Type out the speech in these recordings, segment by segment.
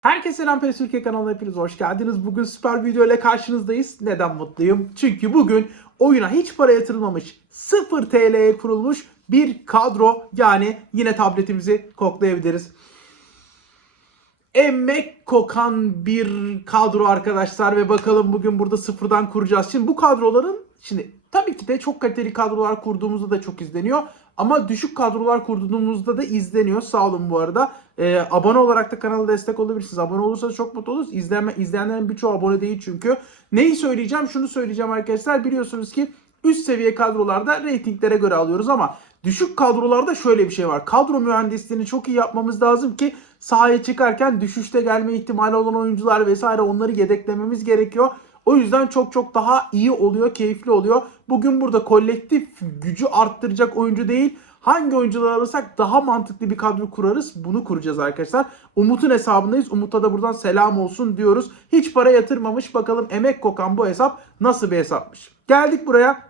Herkese selam PES Türkiye kanalına hepiniz hoş geldiniz. Bugün süper video ile karşınızdayız. Neden mutluyum? Çünkü bugün oyuna hiç para yatırılmamış 0 TL'ye kurulmuş bir kadro yani yine tabletimizi koklayabiliriz. Emek kokan bir kadro arkadaşlar ve bakalım bugün burada sıfırdan kuracağız. Şimdi bu kadroların şimdi tabii ki de çok kaliteli kadrolar kurduğumuzda da çok izleniyor. Ama düşük kadrolar kurduğumuzda da izleniyor. Sağ olun bu arada. Ee, abone olarak da kanala destek olabilirsiniz. Abone olursanız çok mutlu oluruz. İzlenme, izleyenlerin birçoğu abone değil çünkü. Neyi söyleyeceğim? Şunu söyleyeceğim arkadaşlar. Biliyorsunuz ki üst seviye kadrolarda reytinglere göre alıyoruz ama düşük kadrolarda şöyle bir şey var. Kadro mühendisliğini çok iyi yapmamız lazım ki sahaya çıkarken düşüşte gelme ihtimali olan oyuncular vesaire onları yedeklememiz gerekiyor. O yüzden çok çok daha iyi oluyor, keyifli oluyor. Bugün burada kolektif gücü arttıracak oyuncu değil, hangi oyuncuları alırsak daha mantıklı bir kadro kurarız. Bunu kuracağız arkadaşlar. Umut'un hesabındayız. Umut'a da buradan selam olsun diyoruz. Hiç para yatırmamış. Bakalım emek kokan bu hesap nasıl bir hesapmış. Geldik buraya.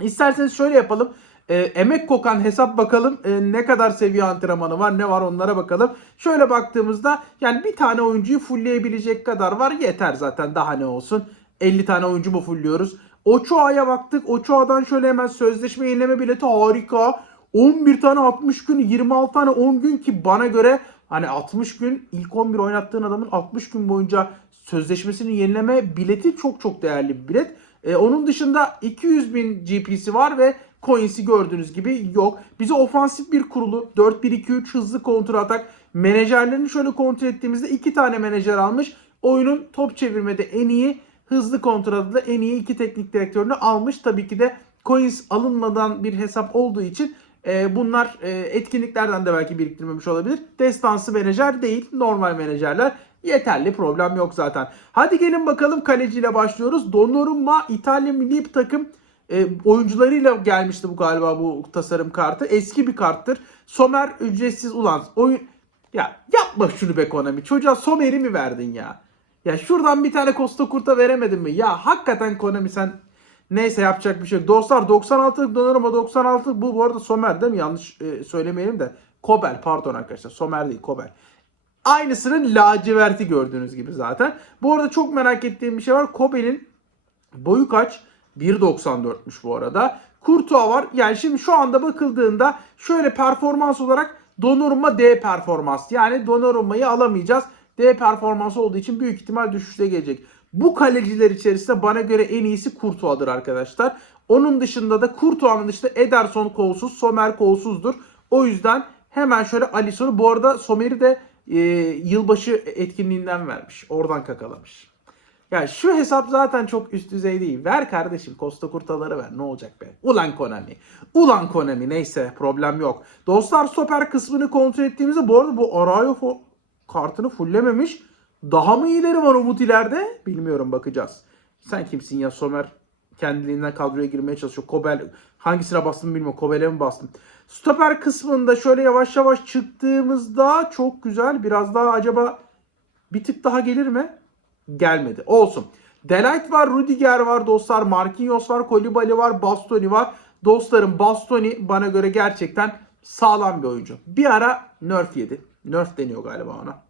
İsterseniz şöyle yapalım. Ee, emek kokan hesap bakalım ee, ne kadar seviye antrenmanı var ne var onlara bakalım. Şöyle baktığımızda yani bir tane oyuncuyu fullleyebilecek kadar var yeter zaten daha ne olsun. 50 tane oyuncu mu fullliyoruz. Ochoa'ya baktık. Ochoa'dan şöyle hemen sözleşme yenileme bileti harika. 11 tane 60 gün 26 tane 10 gün ki bana göre hani 60 gün ilk 11 oynattığın adamın 60 gün boyunca sözleşmesini yenileme bileti çok çok değerli bir bilet. Ee, onun dışında 200 bin GP'si var ve coins'i gördüğünüz gibi yok. Bize ofansif bir kurulu 4-1-2-3 hızlı kontrol atak menajerlerini şöyle kontrol ettiğimizde iki tane menajer almış. Oyunun top çevirmede en iyi hızlı de en iyi iki teknik direktörünü almış. Tabii ki de coins alınmadan bir hesap olduğu için e, bunlar e, etkinliklerden de belki biriktirmemiş olabilir. Destansı menajer değil, normal menajerler. Yeterli problem yok zaten. Hadi gelin bakalım kaleciyle başlıyoruz. Donnarumma İtalya milli takım e, oyuncularıyla gelmişti bu galiba bu tasarım kartı. Eski bir karttır. Somer ücretsiz ulan. Oyun ya yapma şunu be Konami. Çocuğa Somer'i mi verdin ya? Ya şuradan bir tane Costa Kurta veremedin mi? Ya hakikaten Konami sen neyse yapacak bir şey. Dostlar 96'lık Donnarumma 96'lık bu bu arada Somer değil mi? Yanlış e, söylemeyelim de. Kobel pardon arkadaşlar. Somer değil Kobel. Aynısının laciverti gördüğünüz gibi zaten. Bu arada çok merak ettiğim bir şey var. Kobel'in boyu kaç? 1.94'müş bu arada. Kurtuğa var. Yani şimdi şu anda bakıldığında şöyle performans olarak Donnarumma D performans. Yani Donnarumma'yı alamayacağız. D performansı olduğu için büyük ihtimal düşüşte gelecek. Bu kaleciler içerisinde bana göre en iyisi Kurtuğa'dır arkadaşlar. Onun dışında da Kurtuğa'nın dışında Ederson kolsuz, Somer kolsuzdur. O yüzden hemen şöyle Alisson'u bu arada Somer'i de e, yılbaşı etkinliğinden vermiş. Oradan kakalamış. Ya şu hesap zaten çok üst düzey değil. Ver kardeşim Costa Kurtaları ver. Ne olacak be? Ulan Konami. Ulan Konami. Neyse problem yok. Dostlar stoper kısmını kontrol ettiğimizde bu arada bu Arayo kartını fulllememiş. Daha mı iyileri var Umut ileride? Bilmiyorum bakacağız. Sen kimsin ya Somer? Kendiliğinden kadroya girmeye çalışıyor. Kobel hangisine bastım bilmiyorum. Kobel'e mi bastım? Stoper kısmında şöyle yavaş yavaş çıktığımızda çok güzel. Biraz daha acaba bir tık daha gelir mi? Gelmedi. Olsun. Delight var, Rudiger var dostlar. Marquinhos var, Kolibali var, Bastoni var. Dostlarım Bastoni bana göre gerçekten sağlam bir oyuncu. Bir ara nerf yedi. Nerf deniyor galiba ona.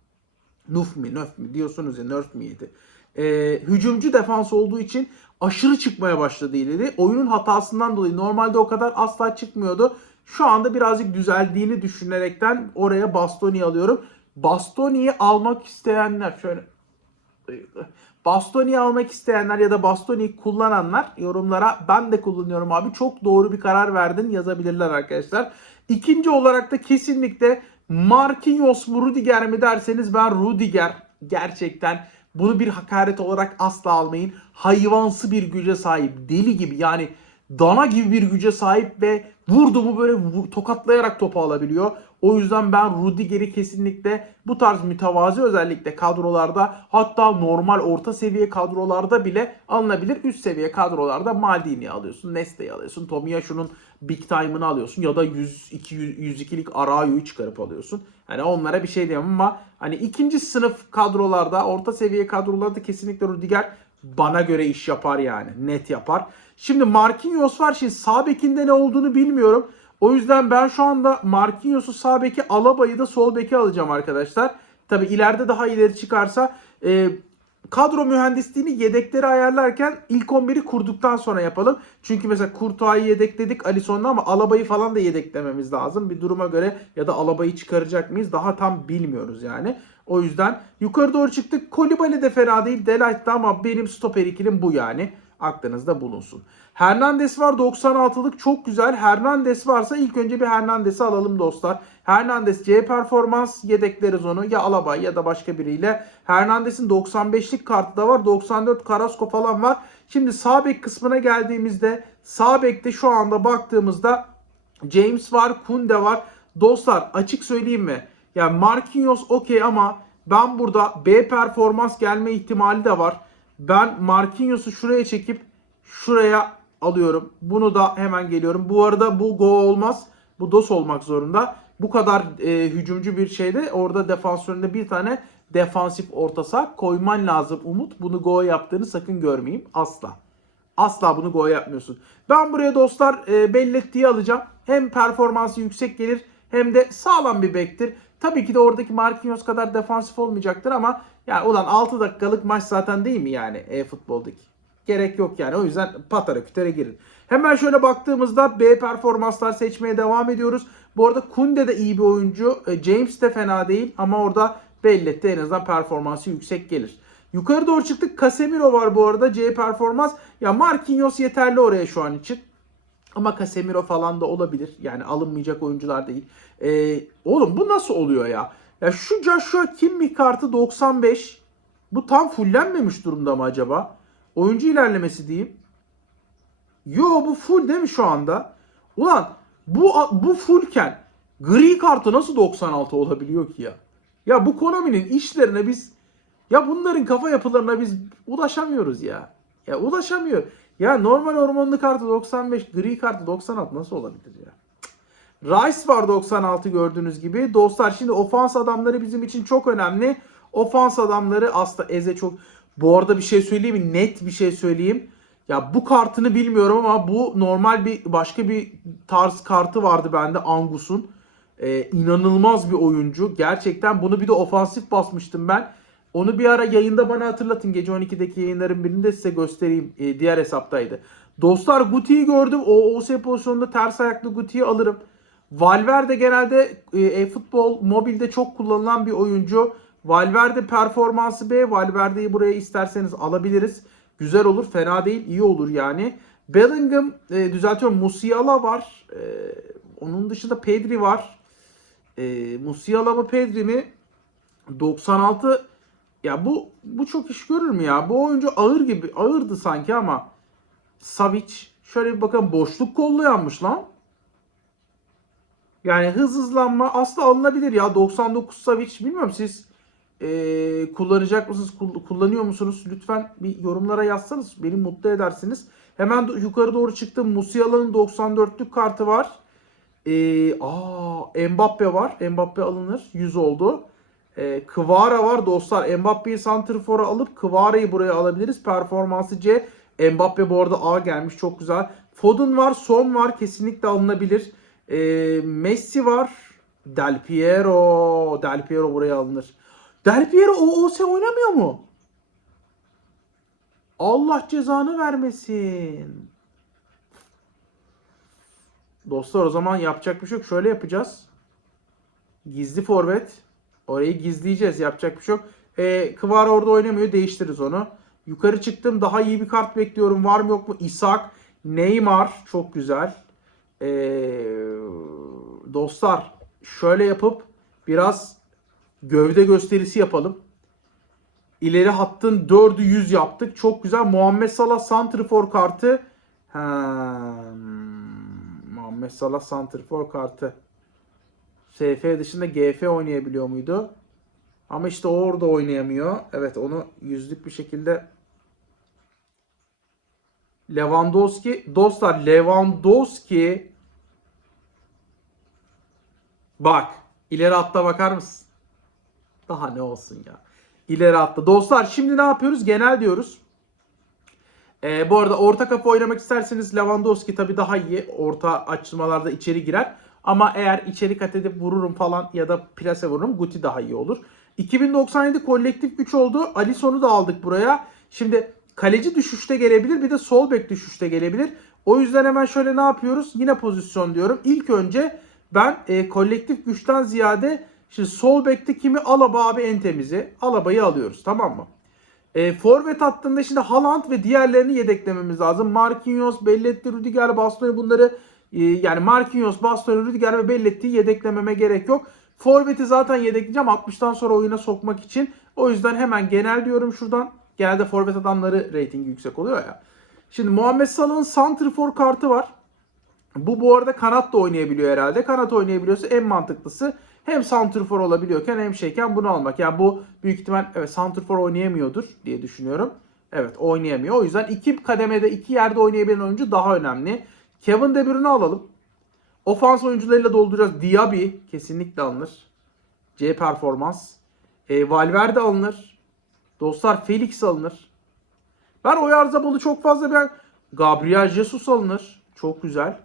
Nuf mi, nerf mi diyorsunuz ya nerf mi yedi. Ee, hücumcu defans olduğu için aşırı çıkmaya başladı ileri. Oyunun hatasından dolayı normalde o kadar asla çıkmıyordu. Şu anda birazcık düzeldiğini düşünerekten oraya Bastoni'yi alıyorum. Bastoni'yi almak isteyenler şöyle Bastoni almak isteyenler ya da Bastoni kullananlar yorumlara ben de kullanıyorum abi çok doğru bir karar verdin yazabilirler arkadaşlar. İkinci olarak da kesinlikle Marquinhos mu Rudiger mi derseniz ben Rudiger gerçekten bunu bir hakaret olarak asla almayın. Hayvansı bir güce sahip deli gibi yani dana gibi bir güce sahip ve vurdu mu böyle tokatlayarak topu alabiliyor. O yüzden ben Rudiger'i kesinlikle bu tarz mütevazi özellikle kadrolarda hatta normal orta seviye kadrolarda bile alınabilir. Üst seviye kadrolarda Maldini'yi alıyorsun, Nesta'yı alıyorsun, Tomiyasu'nun big time'ını alıyorsun ya da 102 102'lik Arayo'yu çıkarıp alıyorsun. Hani onlara bir şey diyemem ama hani ikinci sınıf kadrolarda, orta seviye kadrolarda kesinlikle Rudiger bana göre iş yapar yani. Net yapar. Şimdi Marquinhos var. Şimdi sağ bekinde ne olduğunu bilmiyorum. O yüzden ben şu anda Marquinhos'u sağ beki Alaba'yı da sol beki alacağım arkadaşlar. Tabi ileride daha ileri çıkarsa e, kadro mühendisliğini yedekleri ayarlarken ilk 11'i kurduktan sonra yapalım. Çünkü mesela Kurtuğa'yı yedekledik Alisson'la ama Alaba'yı falan da yedeklememiz lazım. Bir duruma göre ya da Alaba'yı çıkaracak mıyız daha tam bilmiyoruz yani. O yüzden yukarı doğru çıktık. Kolibali de fena değil. Delight da ama benim stoper ikilim bu yani. Aklınızda bulunsun. Hernandez var 96'lık çok güzel. Hernandez varsa ilk önce bir Hernandez'i alalım dostlar. Hernandez C performans yedekleriz onu ya Alaba ya da başka biriyle. Hernandez'in 95'lik kartı da var. 94 Carrasco falan var. Şimdi sağ bek kısmına geldiğimizde sağ bekte şu anda baktığımızda James var, Kunde var. Dostlar açık söyleyeyim mi? Yani Marquinhos okey ama ben burada B performans gelme ihtimali de var. Ben Marquinhos'u şuraya çekip şuraya alıyorum. Bunu da hemen geliyorum. Bu arada bu go olmaz. Bu dos olmak zorunda. Bu kadar e, hücumcu bir şeyde orada defansöründe bir tane defansif orta koyman lazım Umut. Bunu go yaptığını sakın görmeyeyim. Asla. Asla bunu go yapmıyorsun. Ben buraya dostlar e, Belletti'yi alacağım. Hem performansı yüksek gelir hem de sağlam bir bektir. Tabii ki de oradaki Marquinhos kadar defansif olmayacaktır ama yani ulan 6 dakikalık maç zaten değil mi yani e-futboldaki? Gerek yok yani. O yüzden patara kütere girin. Hemen şöyle baktığımızda B performanslar seçmeye devam ediyoruz. Bu arada Kunde de iyi bir oyuncu. E, James de fena değil ama orada Belletti en azından performansı yüksek gelir. Yukarı doğru çıktık. Casemiro var bu arada. C performans. Ya Marquinhos yeterli oraya şu an için. Ama Casemiro falan da olabilir. Yani alınmayacak oyuncular değil. Ee, oğlum bu nasıl oluyor ya? Ya şu Joshua Kimmich kartı 95. Bu tam fullenmemiş durumda mı acaba? Oyuncu ilerlemesi diyeyim. Yo bu full değil mi şu anda? Ulan bu bu fullken gri kartı nasıl 96 olabiliyor ki ya? Ya bu Konami'nin işlerine biz ya bunların kafa yapılarına biz ulaşamıyoruz ya. Ya ulaşamıyor. Ya normal hormonlu kartı 95, gri kartı 96 nasıl olabilir ya? Rice var 96 gördüğünüz gibi. Dostlar şimdi ofans adamları bizim için çok önemli. Ofans adamları aslında Eze çok... Bu arada bir şey söyleyeyim mi? Net bir şey söyleyeyim. Ya bu kartını bilmiyorum ama bu normal bir başka bir tarz kartı vardı bende Angus'un. Ee, inanılmaz bir oyuncu. Gerçekten bunu bir de ofansif basmıştım ben. Onu bir ara yayında bana hatırlatın. Gece 12'deki yayınların birinde size göstereyim. Ee, diğer hesaptaydı. Dostlar Guti'yi gördüm. O OS pozisyonunda ters ayaklı Guti'yi alırım. Valverde genelde e, futbol mobilde çok kullanılan bir oyuncu. Valverde performansı B. Valverde'yi buraya isterseniz alabiliriz. Güzel olur. Fena değil. iyi olur yani. Bellingham e, düzeltiyorum. Musiala var. E, onun dışında Pedri var. E, Musiala mı Pedri mi? 96 ya bu bu çok iş görür mü ya? Bu oyuncu ağır gibi. Ağırdı sanki ama Savic şöyle bir bakın boşluk kollayanmış lan. Yani hız hızlanma aslında alınabilir ya. 99 Savic bilmiyorum siz e, kullanacak mısınız? Kull- kullanıyor musunuz? Lütfen bir yorumlara yazsanız beni mutlu edersiniz. Hemen yukarı doğru çıktım. Musiala'nın 94'lük kartı var. E, aa Mbappe var. Mbappe alınır. 100 oldu. E, Kvara var dostlar. Mbappe'yi Santrfor'a alıp Kvara'yı buraya alabiliriz. Performansı C. Mbappe bu arada A gelmiş. Çok güzel. Foden var. Son var. Kesinlikle alınabilir. E, Messi var. Del Piero. Del Piero buraya alınır. Del Piero OOS oynamıyor mu? Allah cezanı vermesin. Dostlar o zaman yapacak bir şey yok. Şöyle yapacağız. Gizli forvet. Orayı gizleyeceğiz. Yapacak bir şey yok. E, Kıvar orada oynamıyor. Değiştiririz onu. Yukarı çıktım. Daha iyi bir kart bekliyorum. Var mı yok mu? İshak. Neymar. Çok güzel. E, dostlar şöyle yapıp biraz gövde gösterisi yapalım. İleri hattın 4'ü 100 yaptık. Çok güzel. Muhammed Salah Santrifor kartı. Hmm. Muhammed Salah Santrifor kartı. SF dışında GF oynayabiliyor muydu? Ama işte orada oynayamıyor. Evet onu yüzlük bir şekilde Lewandowski dostlar Lewandowski bak ileri hatta bakar mısın? Daha ne olsun ya. İleri hatta. Dostlar şimdi ne yapıyoruz? Genel diyoruz. Ee, bu arada orta kafa oynamak isterseniz Lewandowski tabii daha iyi. Orta açılmalarda içeri girer. Ama eğer içeri kat edip vururum falan ya da plase vururum Guti daha iyi olur. 2097 kolektif güç oldu. Alisson'u da aldık buraya. Şimdi kaleci düşüşte gelebilir bir de sol bek düşüşte gelebilir. O yüzden hemen şöyle ne yapıyoruz? Yine pozisyon diyorum. İlk önce ben e, kolektif güçten ziyade şimdi sol bekte kimi Alaba abi en temizi. Alaba'yı alıyoruz tamam mı? E, forvet hattında şimdi Haaland ve diğerlerini yedeklememiz lazım. Marquinhos, Belletti, Rüdiger, Bastoni bunları yani Marquinhos, Bastoni, Rüdiger ve Belletti'yi yedeklememe gerek yok. Forvet'i zaten yedekleyeceğim 60'tan sonra oyuna sokmak için. O yüzden hemen genel diyorum şuradan. Genelde forvet adamları reytingi yüksek oluyor ya. Şimdi Muhammed Salah'ın Santrfor kartı var. Bu bu arada kanat da oynayabiliyor herhalde. Kanat oynayabiliyorsa en mantıklısı hem santrfor olabiliyorken hem şeyken bunu almak. Yani bu büyük ihtimal evet santrfor oynayamıyordur diye düşünüyorum. Evet oynayamıyor. O yüzden iki kademede iki yerde oynayabilen oyuncu daha önemli. Kevin De Bruyne'i alalım. Ofans oyuncularıyla dolduracağız. Diaby kesinlikle alınır. C performans. E, Valverde alınır. Dostlar Felix alınır. Ben Oyarzabal'ı çok fazla ben Gabriel Jesus alınır. Çok güzel.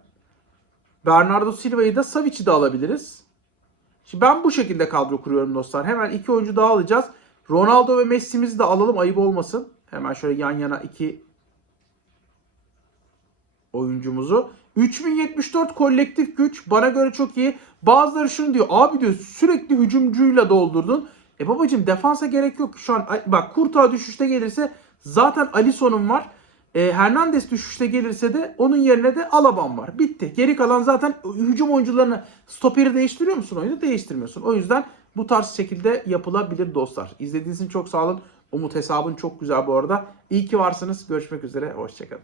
Bernardo Silva'yı da Savic'i de alabiliriz. Şimdi ben bu şekilde kadro kuruyorum dostlar. Hemen iki oyuncu daha alacağız. Ronaldo ve Messi'mizi de alalım ayıp olmasın. Hemen şöyle yan yana iki oyuncumuzu. 3074 kolektif güç bana göre çok iyi. Bazıları şunu diyor. Abi diyor sürekli hücumcuyla doldurdun. E babacım defansa gerek yok. Şu an bak Kurtağı düşüşte gelirse zaten Alisson'un var. E, Hernandez düşüşte gelirse de onun yerine de Alaba'm var. Bitti. Geri kalan zaten hücum oyuncularını stoperi değiştiriyor musun oyunu? Değiştirmiyorsun. O yüzden bu tarz şekilde yapılabilir dostlar. İzlediğiniz için çok sağ olun. Umut hesabın çok güzel bu arada. İyi ki varsınız. Görüşmek üzere. Hoşçakalın.